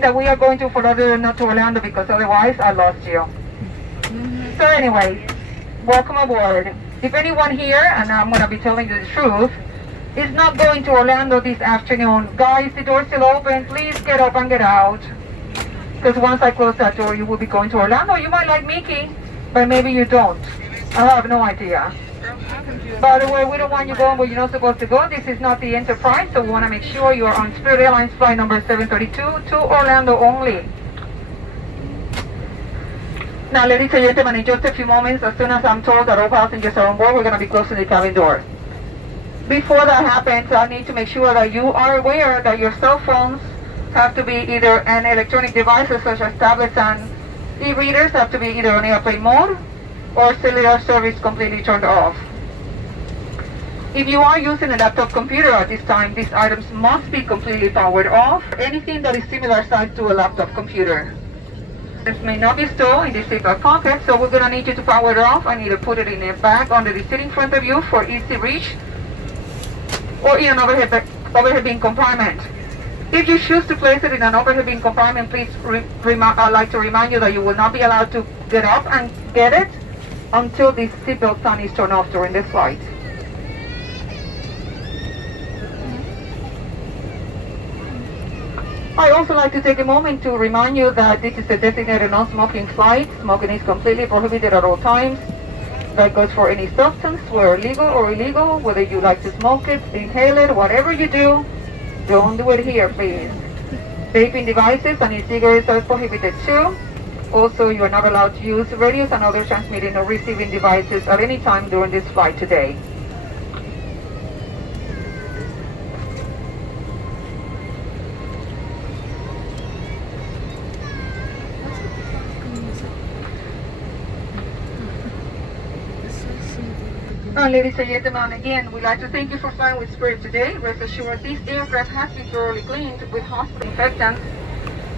that we are going to Florida, not to Orlando, because otherwise I lost you. So anyway, welcome aboard. If anyone here, and I'm going to be telling you the truth, is not going to Orlando this afternoon, guys, the door's still open. Please get up and get out. Because once I close that door, you will be going to Orlando. You might like Mickey, but maybe you don't. I have no idea. By the way, we don't want you going where you're not supposed to go. This is not the Enterprise, so we want to make sure you are on Spirit Airlines flight number 732 to Orlando only. Now, ladies and gentlemen, in just a few moments, as soon as I'm told that all passengers are on board, we're going to be closing the cabin door. Before that happens, I need to make sure that you are aware that your cell phones have to be either an electronic devices such as tablets and e-readers have to be either on airplane mode or cellular service completely turned off. If you are using a laptop computer at this time, these items must be completely powered off. Anything that is similar size to a laptop computer. This may not be stored in the seatbelt pocket, so we're going to need you to power it off and either put it in a bag under the seat in front of you for easy reach or in an overhead bin compartment. If you choose to place it in an overhead bin compartment, please I'd like to remind you that you will not be allowed to get up and get it until the seatbelt sign is turned off during this flight. I also like to take a moment to remind you that this is a designated non-smoking flight. Smoking is completely prohibited at all times. That goes for any substance, whether legal or illegal, whether you like to smoke it, inhale it, whatever you do, don't do it here, please. Vaping devices and e-cigarettes are prohibited too. Also, you are not allowed to use radios and other transmitting or receiving devices at any time during this flight today. Ladies and gentlemen, again, we'd like to thank you for flying with Spirit today. Rest assured, this aircraft has been thoroughly cleaned with hospital disinfectants,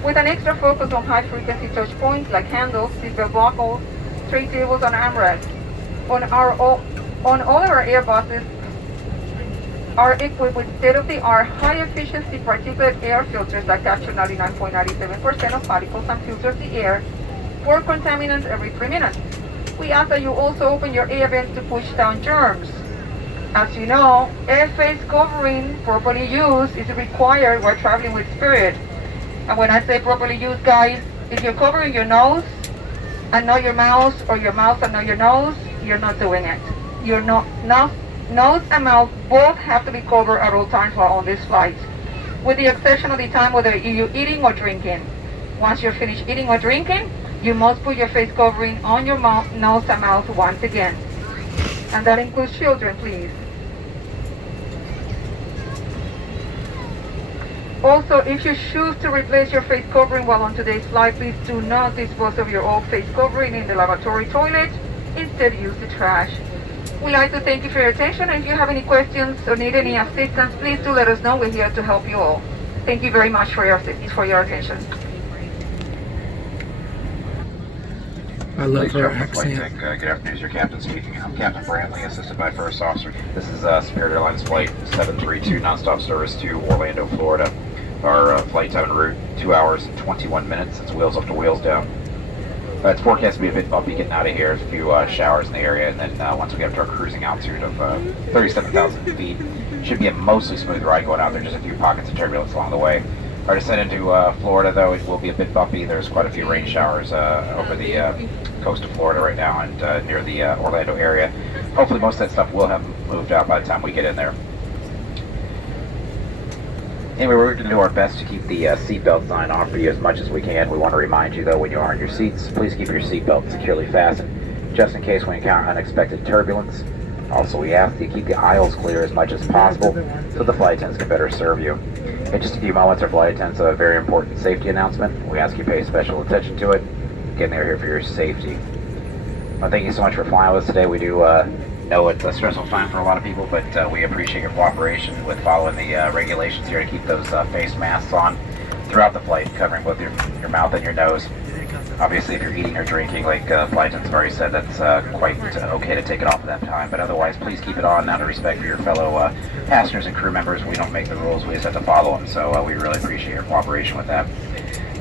with an extra focus on high-frequency touch points like handles, seatbelt buckles, tray tables, and armrests. On all of our Airbuses are equipped with state-of-the-art, high-efficiency particulate air filters that capture 99.97% of particles and filters the air for contaminants every 3 minutes. We ask that you also open your air vents to push down germs. As you know, air face covering properly used is required while traveling with Spirit. And when I say properly used, guys, if you're covering your nose and not your mouth, or your mouth and not your nose, you're not doing it. Your nose and mouth both have to be covered at all times while on this flight, with the exception of the time whether you're eating or drinking. Once you're finished eating or drinking, you must put your face covering on your nose and mouth once again. And that includes children, please. Also, if you choose to replace your face covering while on today's flight, please do not dispose of your old face covering in the lavatory toilet. Instead, use the trash. We'd like to thank you for your attention, and if you have any questions or need any assistance, please do let us know. We're here to help you all. Thank you very much for your attention. I love her accent. Good afternoon, your captain speaking. I'm Captain Brantley, assisted by First Officer. This is Spirit Airlines Flight 732, nonstop service to Orlando, Florida. Our flight time en route, 2 hours and 21 minutes. It's wheels up to wheels down. It's forecast to be a bit bumpy getting out of here. There's a few showers in the area, and then once we get up to our cruising altitude of 37,000 feet, should be a mostly smooth ride going out there. Just a few pockets of turbulence along the way. Our descent into Florida, though, it will be a bit bumpy. There's quite a few rain showers over the coast of Florida right now and near the Orlando area. Hopefully most of that stuff will have moved out by the time we get in there. Anyway, we're going to do our best to keep the seatbelt sign on for you as much as we can. We want to remind you, though, when you are in your seats, please keep your seatbelt securely fastened, just in case we encounter unexpected turbulence. Also, we ask that you keep the aisles clear as much as possible so the flight attendants can better serve you. In just a few moments, our flight attendants have a very important safety announcement. We ask you to pay special attention to it. Again, they're here for your safety. Well, thank you so much for flying with us today. We do know it's a stressful time for a lot of people, but we appreciate your cooperation with following the regulations here to keep those face masks on throughout the flight, covering both your mouth and your nose. Obviously, if you're eating or drinking, like flight attendants have already said, that's quite okay to take it off at that time. But otherwise, please keep it on out of respect for your fellow passengers and crew members. We don't make the rules, we just have to follow them. So we really appreciate your cooperation with that.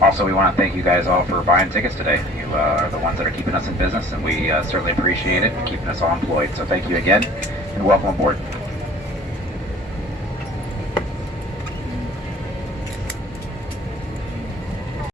Also, we want to thank you guys all for buying tickets today. You are the ones that are keeping us in business, and we certainly appreciate it and keeping us all employed. So thank you again, and welcome aboard.